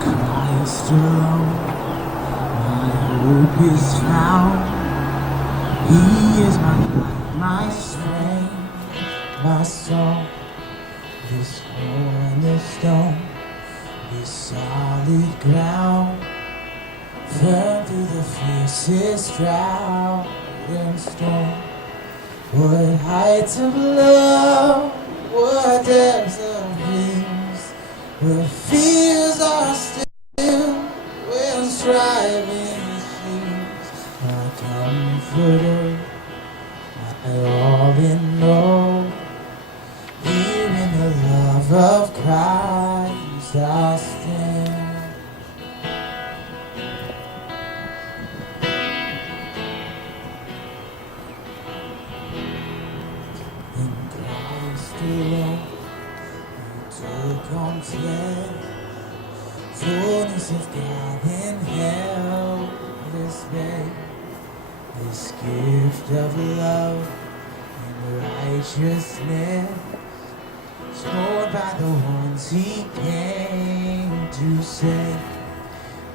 Christ alone, my hope is found. He is my life, my strength, my song. This cornerstone, this solid ground, firm through the fiercest drought and storm. What heights of love, what depths of peace, where fears are still, when striving cease. My comforter, my all in all, here in the love of Christ I'll stand. In Christ alone, you took on flesh, fullness of God in helpless babe. This gift of love and righteousness, scorned by the ones he came to save.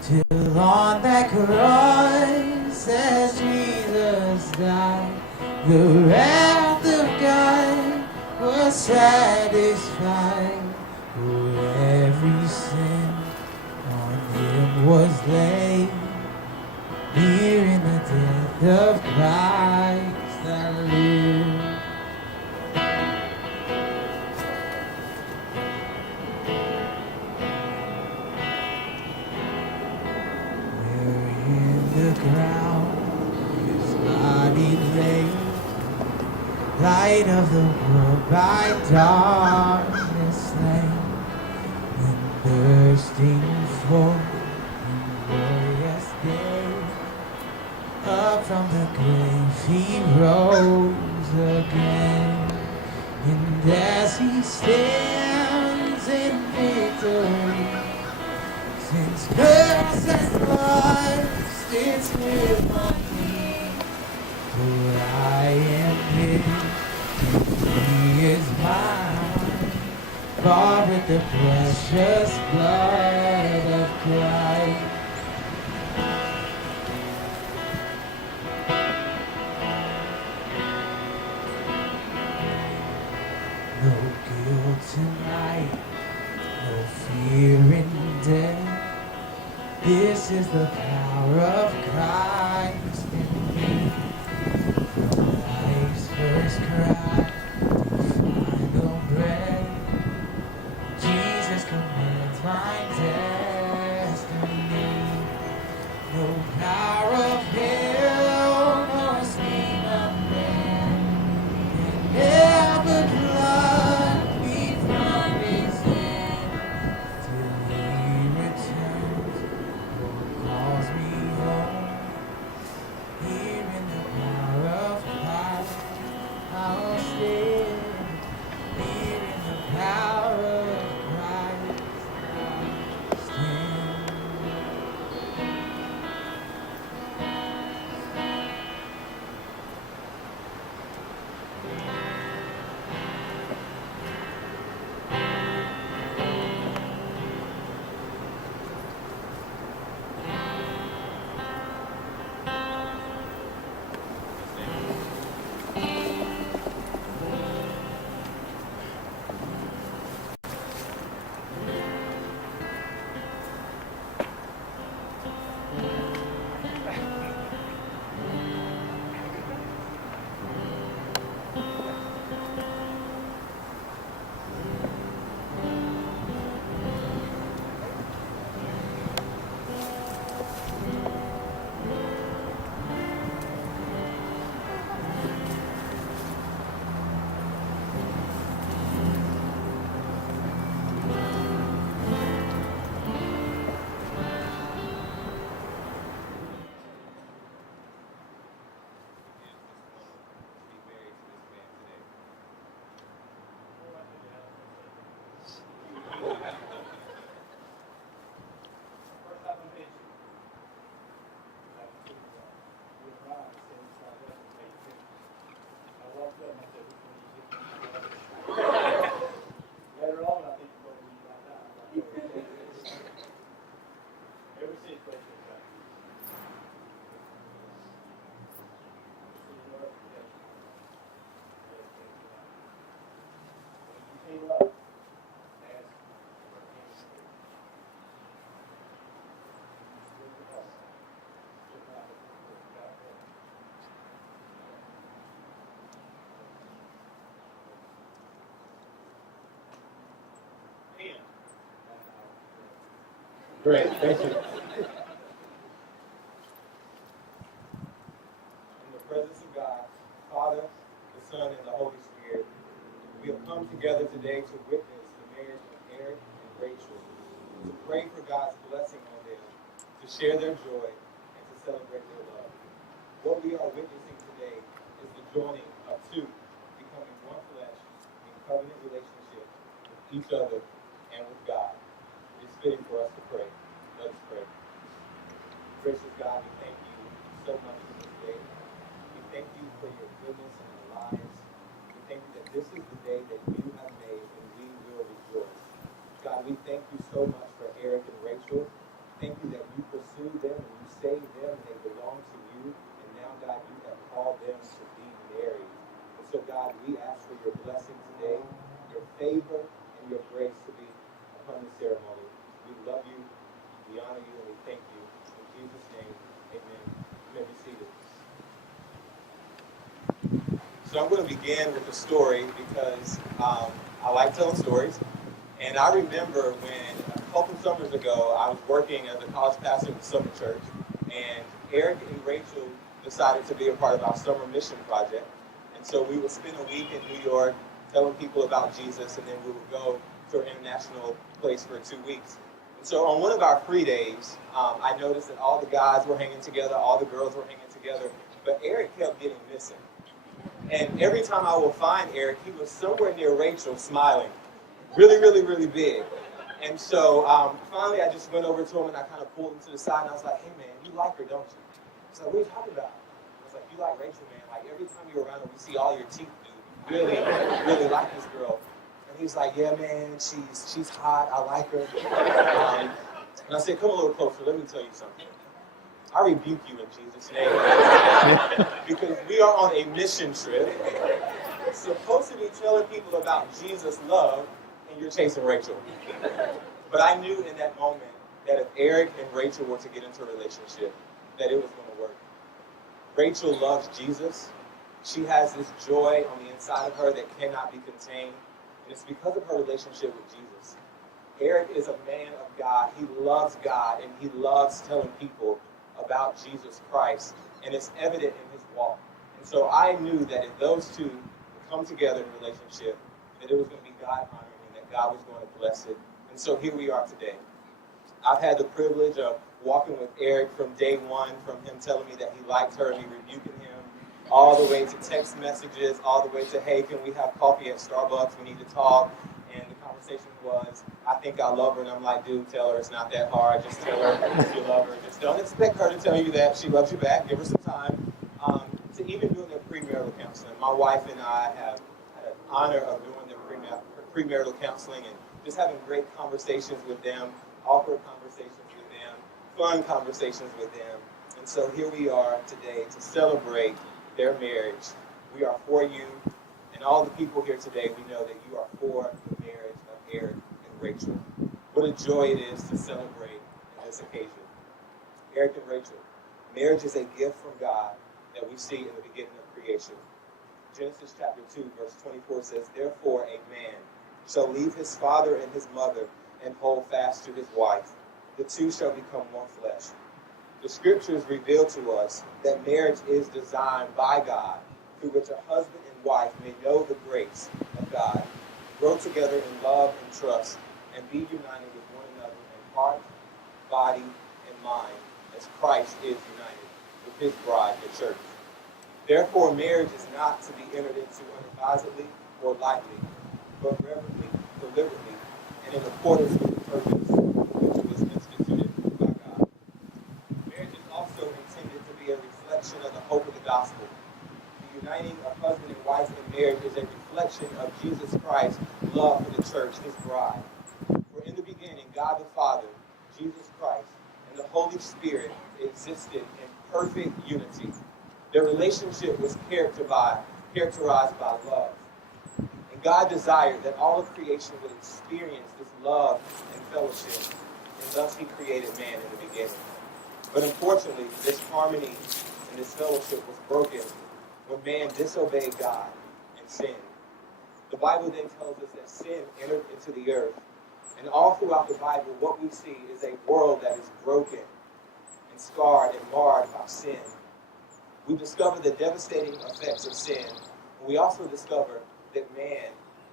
Till on that cross as Jesus died, the wrath of God was satisfied. For every sin on him was laid, here in the death of Christ that lives. Where in the ground his body lay, light of the world by darkness slain, and bursting forth in glorious day, up from the grave he rose again. And as he stands in victory, since curse and blood stands with on me, for I am his, and he is mine, bought with the precious blood of Christ. No guilt tonight, no fear in death. This is the power of Christ in me. From life's first cry to final breath, Jesus commands my destiny. No power of hell, no scheme of man can ever pluck me from his hand till he returns or calls me home. Here in the power of Christ, I'll stand. Here in the power of Christ, I'll stand. Great, thank you. In the presence of God, Father, the Son, and the Holy Spirit, we have come together today to witness the marriage of Eric and Rachel, to pray for God's blessing on them, to share their joy, and to celebrate their love. What we are witnessing today is the joining of two, becoming one flesh in covenant relationship with each other and with God. It's fitting for us to pray. Let us pray. Gracious God, we thank you so much for this day. We thank you for your goodness in our lives. We thank you that this is the day that you have made and we will rejoice. God, we thank you so much for Eric and Rachel. Thank you that you pursue them and you save them and they belong to you. And now, God, you have called them to be married. And so, God, we ask for your blessing today, your favor and your grace to be upon the ceremony. We love you, we honor you, and we thank you. In Jesus' name, amen. You may be seated. So I'm going to begin with a story because I like telling stories. And I remember when a couple summers ago, I was working as a college pastor at the summer church, and Eric and Rachel decided to be a part of our summer mission project. And so we would spend a week in New York telling people about Jesus, and then we would go to an international place for 2 weeks. And so on one of our free days, I noticed that all the guys were hanging together, all the girls were hanging together, but Eric kept getting missing. And every time I would find Eric, he was somewhere near Rachel smiling, really, really, really big. And so finally I just went over to him and I kind of pulled him to the side and I was like, hey man, you like her, don't you? He's like, what are you talking about? I was like, you like Rachel, man. Like every time you're around her, we see all your teeth, dude. Really, really like this girl. And he's like, yeah man, she's hot, I like her. And I said, come a little closer, let me tell you something. I rebuke you in Jesus' name. Because we are on a mission trip. Supposed to be telling people about Jesus' love, and you're chasing Rachel. But I knew in that moment that if Eric and Rachel were to get into a relationship, that it was going to work. Rachel loves Jesus. She has this joy on the inside of her that cannot be contained. And it's because of her relationship with Jesus. Eric is a man of God. He loves God, and he loves telling people about Jesus Christ. And it's evident in his walk. And so I knew that if those two would come together in a relationship, that it was going to be God-honoring and that God was going to bless it. And so here we are today. I've had the privilege of walking with Eric from day one, from him telling me that he liked her and me rebuking him, all the way to text messages, all the way to, hey, can we have coffee at Starbucks? We need to talk. And the conversation was, I think I love her. And I'm like, dude, tell her it's not that hard. Just tell her you love her. Just don't expect her to tell you that she loves you back. Give her some time. To even doing their premarital counseling. My wife and I have had an honor of doing their premarital counseling and just having great conversations with them, awkward conversations with them, fun conversations with them. And so here we are today to celebrate their marriage. We are for you, and all the people here today, we know that you are for the marriage of Eric and Rachel. What a joy it is to celebrate on this occasion. Eric and Rachel, marriage is a gift from God that we see in the beginning of creation. Genesis chapter 2, verse 24 says, therefore a man shall leave his father and his mother and hold fast to his wife. The two shall become one flesh. The scriptures reveal to us that marriage is designed by God, through which a husband and wife may know the grace of God, grow together in love and trust, and be united with one another in heart, body, and mind, as Christ is united with his bride, the church. Therefore, marriage is not to be entered into unadvisedly or lightly, but reverently, deliberately, and in accordance with the purpose which was instituted by God. Marriage is also intended to be a reflection of the hope of the gospel. The uniting of husband and wife in marriage is a reflection of Jesus Christ's love for the church, his bride. For in the beginning, God the Father, Jesus Christ, and the Holy Spirit existed in perfect unity. Their relationship was characterized by love. And God desired that all of creation would experience this love and fellowship, and thus he created man in the beginning. But unfortunately, this harmony and this fellowship was broken when man disobeyed God and sinned. The Bible then tells us that sin entered into the earth. And all throughout the Bible, what we see is a world that is broken and scarred and marred by sin. We discover the devastating effects of sin, and we also discover that man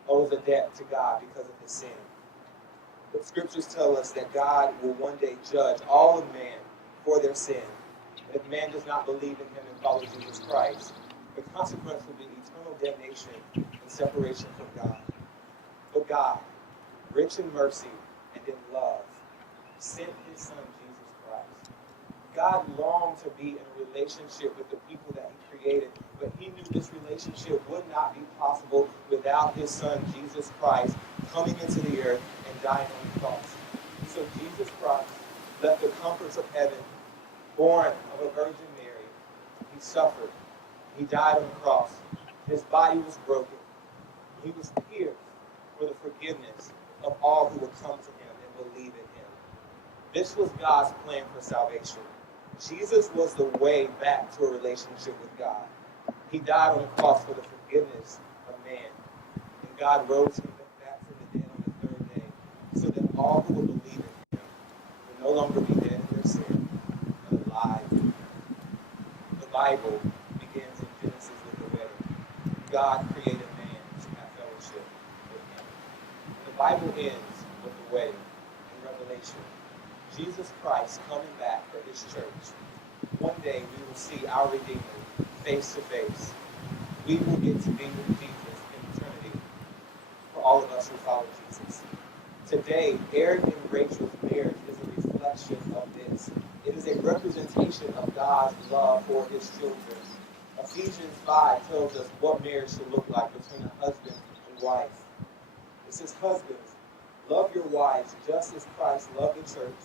owes a debt to God because of his sin. The scriptures tell us that God will one day judge all of man for their sin. And if man does not believe in him and follow Jesus Christ, the consequence will be eternal damnation and separation from God. But God, rich in mercy and in love, sent his son Jesus Christ. God longed to be in a relationship with the people that he created, but he knew this relationship would not be possible without his son Jesus Christ coming into the earth and dying on the cross. So Jesus Christ left the comforts of heaven, born of a Virgin Mary. He suffered. He died on the cross. His body was broken. He was pierced for the forgiveness of all who would come to him and believe in him. This was God's plan for salvation. Jesus was the way back to a relationship with God. He died on the cross for the forgiveness of man. And God rose him back from the dead on the third day, so that all who will believe in him will no longer be dead in their sin, but alive in him. The Bible begins in Genesis with the wedding. God created man to have fellowship with him. And the Bible ends with the wedding in Revelation. Jesus Christ coming back for his church. One day we will see our Redeemer face to face. We will get to be with Jesus in eternity for all of us who follow Jesus. Today, Eric and Rachel's marriage is a reflection of this. It is a representation of God's love for his children. Ephesians 5 tells us what marriage should look like between a husband and wife. It says, husbands, love your wives just as Christ loved the church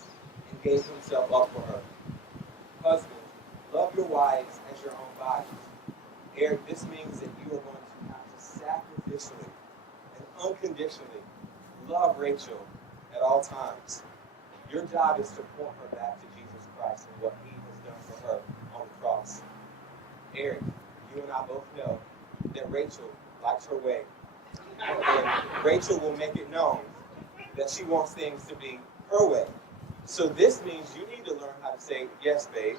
and gave himself up for her. Husbands, love your wives as your own bodies. Eric, this means that you are going to have to sacrificially and unconditionally love Rachel at all times. Your job is to point her back to Jesus Christ and what he has done for her on the cross. Eric, you and I both know that Rachel likes her way. And Rachel will make it known that she wants things to be her way. So this means you need to learn how to say, yes, babe.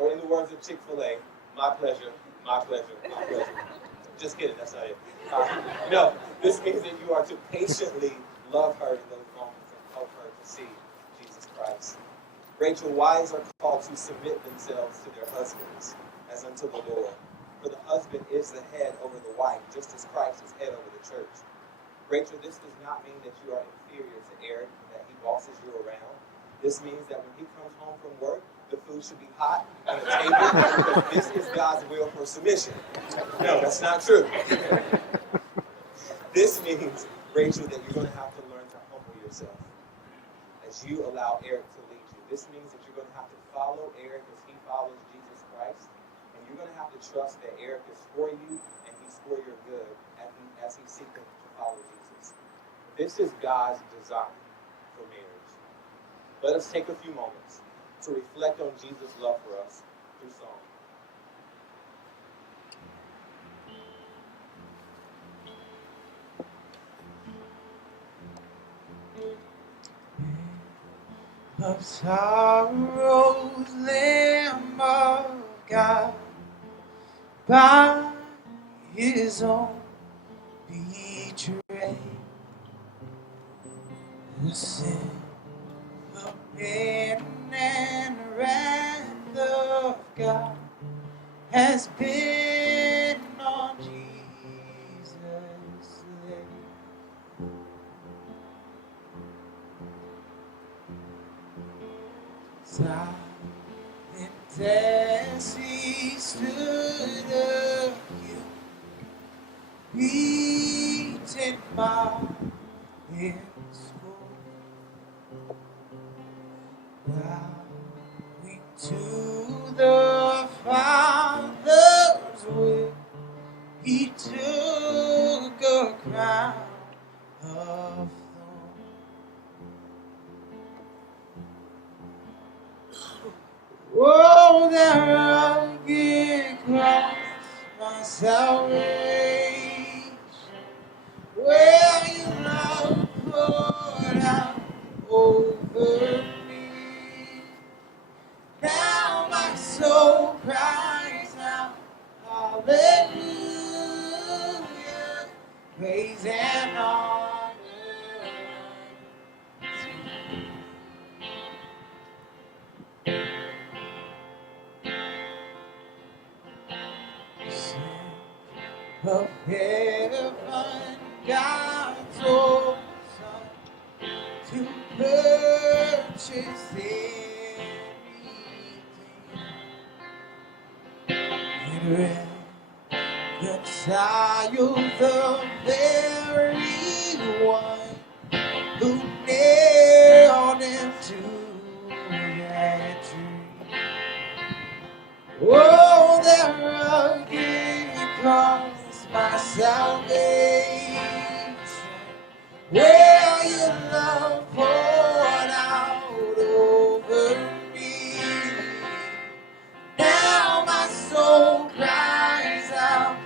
Or in the words of Chick-fil-A, my pleasure, my pleasure, my pleasure. Just kidding, that's not it. No, this means that you are to patiently love her in those moments and help her to see Jesus Christ. Rachel, wives are called to submit themselves to their husbands as unto the Lord. For the husband is the head over the wife, just as Christ is head over the church. Rachel, this does not mean that you are inferior to Eric, that he bosses you around. This means that when he comes home from work, the food should be hot on the table, because this is God's will for submission. No, that's not true. This means, Rachel, that you're going to have to learn to humble yourself as you allow Eric to lead you. This means that you're going to have to follow Eric as he follows Jesus Christ, and you're going to have to trust that Eric is for you and he's for your good as he's seeking to follow Jesus. This is God's design for marriage. Let us take a few moments to reflect on Jesus' love for us through song. Of sorrows, Lamb of God, by his own betrayed, the sin of pain and wrath of God has been on Jesus' slave. Silent as he stood accused, beaten, mocked, and scorned, bowing to the Father's will, he took a crown of thorns. Oh, that rugged cross, my salvation, where your love poured out over me. Now my soul cries out, hallelujah, praise and honor. Of heaven, God's own Son, to purchase everything and reconcile the very one who nailed him to that tree. Oh, that rugged cross, my salvation, where your love poured out over me. Now my soul cries out,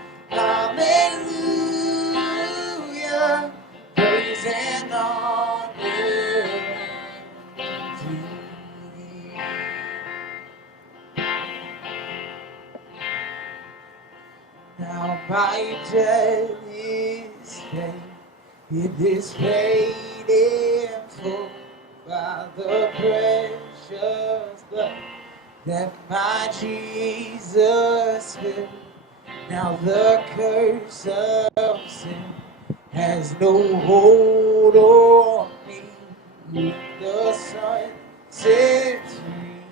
Now my debt is paid. It is paid in full by the precious blood that my Jesus spilled. Now the curse of sin has no hold on me. Who the Son sets free,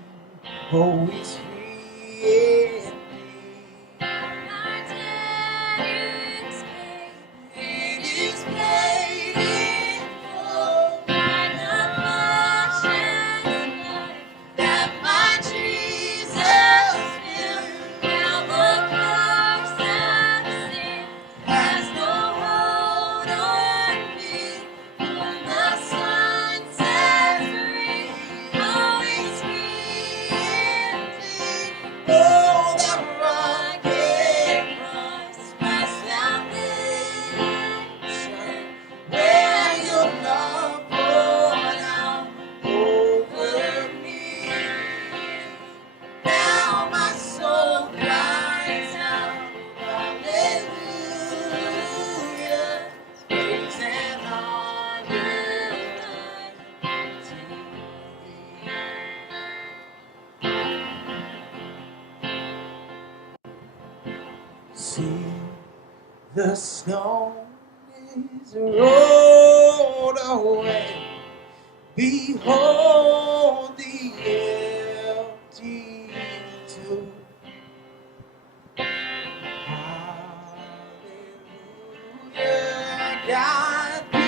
oh, he's free indeed. My debt is paid. It is paid in full by the precious blood that my Jesus spilled. Now the curse of sin has no hold on me. Whom the Son sets free, oh, he's free indeed. Oh, the rugged cross, my salvation, where your love poured out over me. Now my soul cries out, hallelujah, praise and honor unto thee. See, the stone is rolled away. Behold the empty tomb. Hallelujah, God be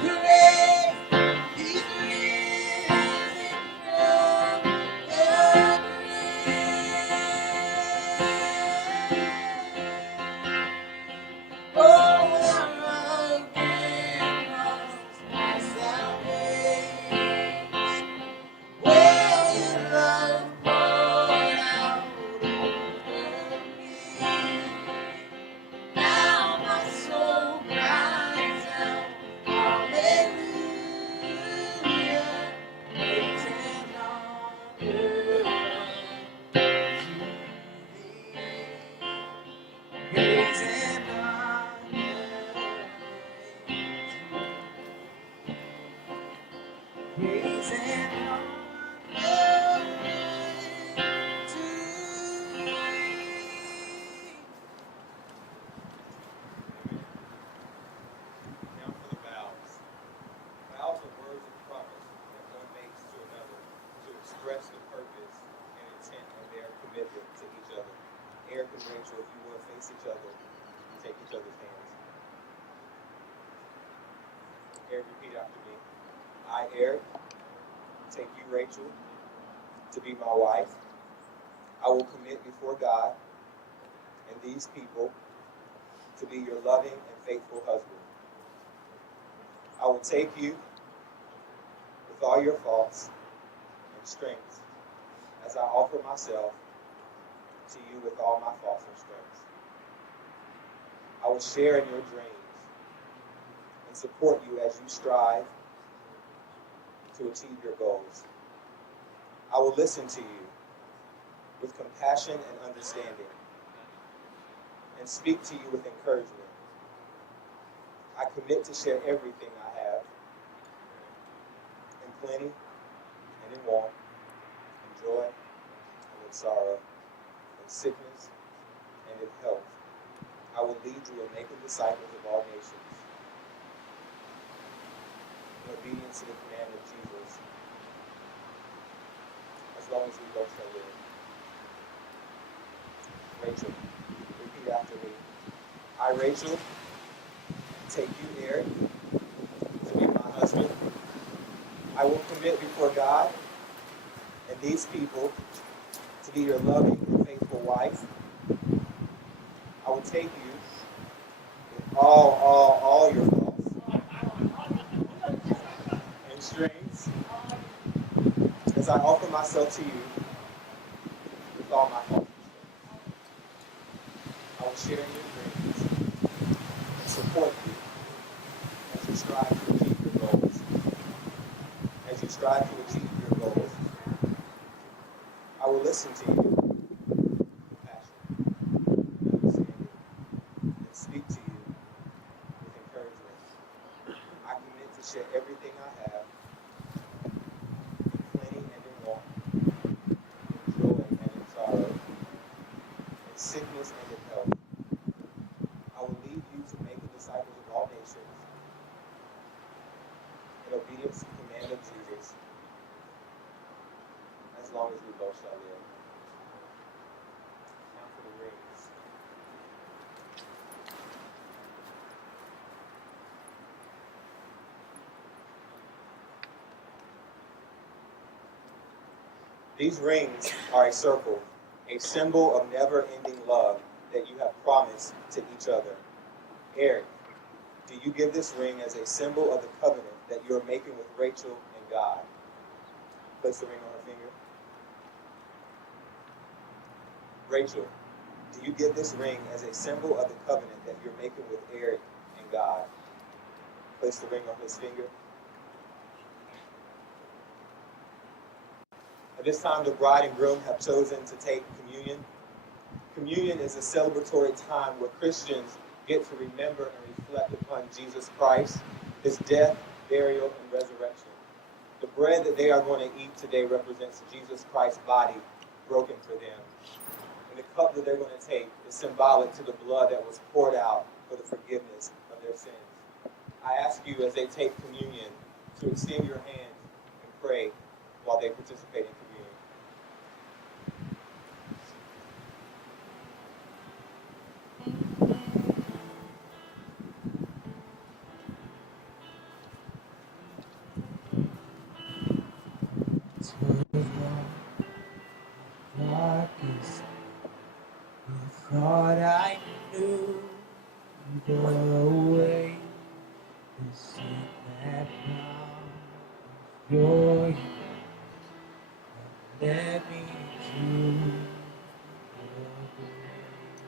praised. He's risen from the grave. Oh, the rugged cross, my salvation, where your love poured out over me. Now my soul cries out, hallelujah, praise and honor unto thee. Praise and honor unto thee. Praise and honor unto thee. Now for the vows. Vows are words of promise that one makes to another to express the purpose and intent of their commitment to each other. Eric and Rachel, if you will face each other, take each other's hands. Eric, repeat after me. I, Eric, take you, Rachel, to be my wife. I will commit before God and these people to be your loving and faithful husband. I will take you with all your faults and strengths as I offer myself to you with all my faults and strengths. I will share in your dreams and support you as you strive to achieve your goals. I will listen to you with compassion and understanding and speak to you with encouragement. I commit to share everything I have in plenty and in want, in joy and in sorrow, in sickness and in health. I will lead you in making disciples of all nations in obedience to the command of Jesus, as long as we both shall live. Rachel, repeat after me. I, Rachel, take you, Eric, to be my husband. I will commit before God and these people to be your loving and faithful wife. I will take you with all your faults and strengths as I offer myself to you with all my faults and strengths. I will share in your dreams and support you as you strive to achieve your goals. As you strive to achieve your goals, I will listen to you with compassion and understanding sickness and in health. I will lead you to making disciples of all nations in obedience to the command of Jesus, as long as we both shall live. Now for the rings. These rings are a circle, a symbol of never-ending love that you have promised to each other. Eric, do you give this ring as a symbol of the covenant that you are making with Rachel and God? Place the ring on her finger. Rachel, do you give this ring as a symbol of the covenant that you're making with Eric and God? Place the ring on his finger. At this time, the bride and groom have chosen to take communion. Communion is a celebratory time where Christians get to remember and reflect upon Jesus Christ, his death, burial, and resurrection. The bread that they are going to eat today represents Jesus Christ's body broken for them. And the cup that they're going to take is symbolic to the blood that was poured out for the forgiveness of their sins. I ask you, as they take communion, to extend your hand and pray while they participate in communion. Darkest, you thought I knew the way to sing that proud joy that led me to the grave.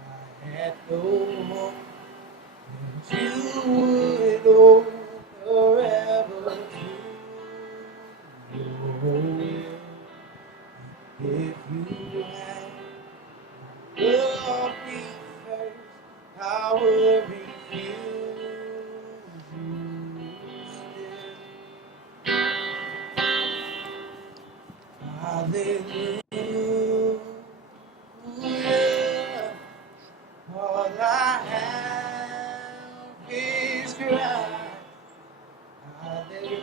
I had no hope that you would open forever to your will. If you had loved me first, I would refuse you still. Hallelujah. All I have is Christ. Hallelujah.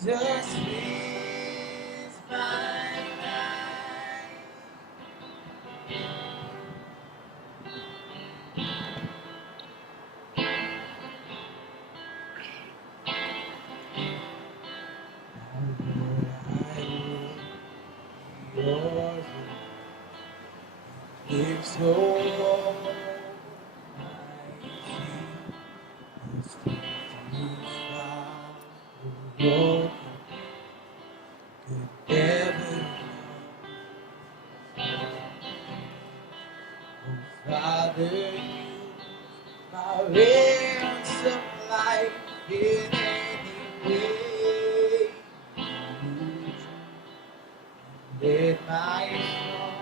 Jesus is my life. Yours live so long. I see the strength to follow your could never oh, Father, use my ransom life in any way. Let my song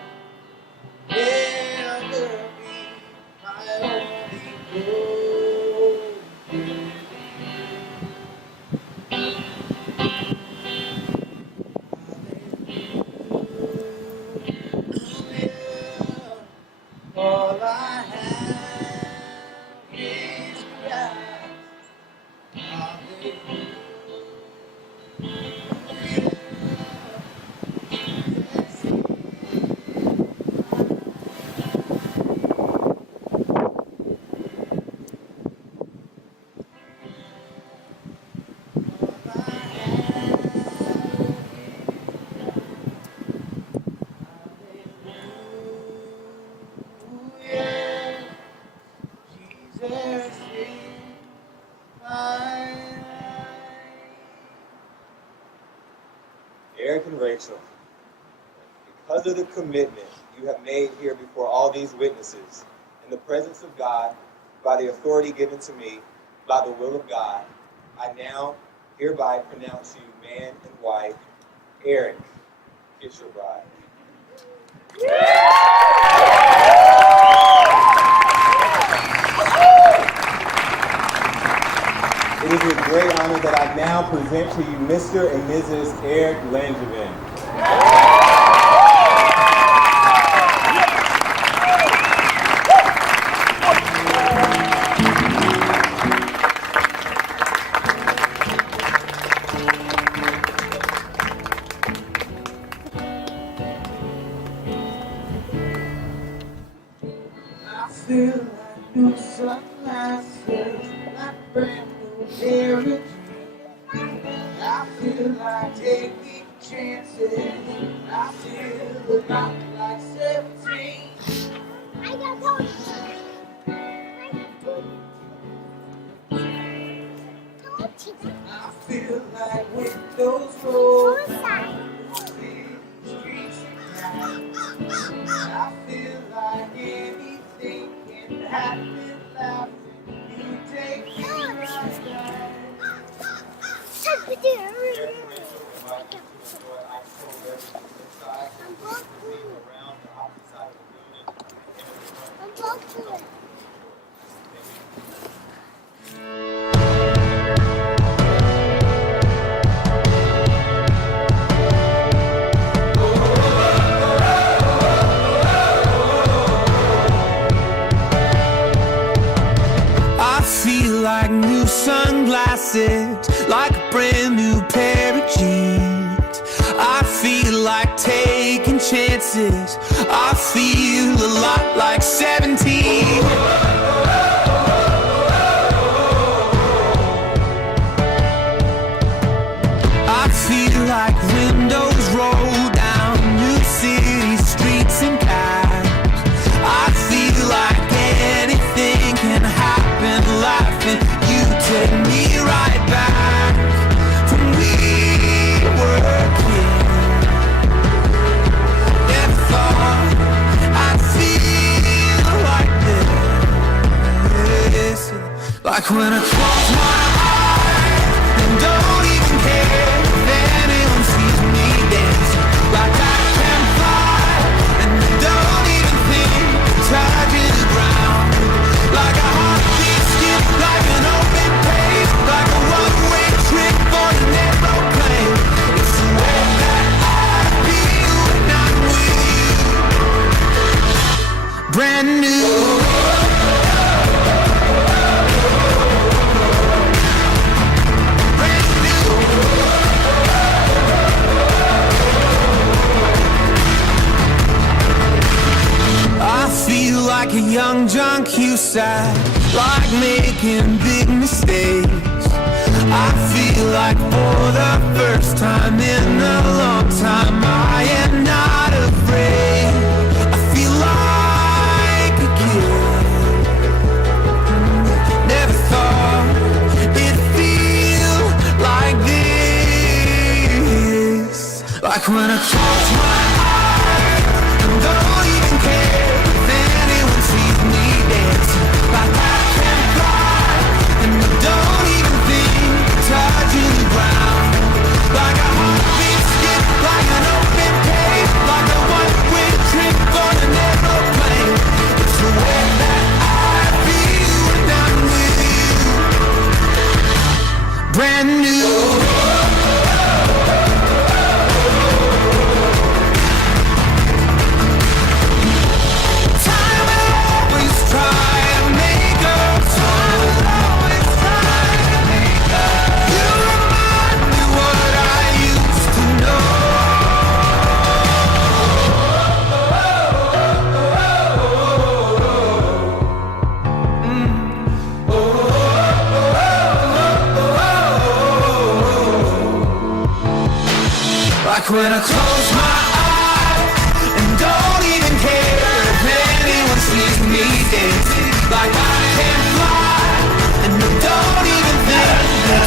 never be my only goal. Hallelujah. All I have is Christ. Hallelujah. Eric and Rachel, because of the commitment you have made here before all these witnesses, in the presence of God, by the authority given to me, by the will of God, I now hereby pronounce you man and wife. Eric, kiss your bride. It is with great honor that I now present to you Mr. and Mrs. Eric Langevin. I feel like new sunglasses, like brand new pair of jeans. I feel like taking chances. I feel about like 17. I got told I feel like windows roll. you. Streets and night. I feel like anything can happen. Laughing, you take me right back. I feel like new sunglasses, like a brand new pair of jeans. I feel like taking chances. I feel a lot like 17. I feel like windows roll down new city streets and cabs. I feel like anything can happen, laughing. You take me right back when we were kids. Never thought I'd feel like this. Like when I close my eyes and don't even care if anyone sees me dancing. Like I can fly and I don't even think of touching the ground. Like a heartbeat skip, like an open page, like a one-way trip on an aeroplane. It's the way that I feel when I'm with you. Brand new. I feel like a young John Cusack, like making big mistakes. I feel like for the first time in a long time I am not afraid. I feel like a kid. Never thought it'd feel like this. Like when I close my eyes and don't even care if anyone sees me dancing. Like I can fly and I don't even think of touching the ground. Like a heartbeat skip, like an open page, like a one-way trip on an aeroplane. It's the way that I feel when I'm with you. Brand new. Like when I close my eyes and don't even care if anyone sees me dancing. Like I can fly and I don't even think that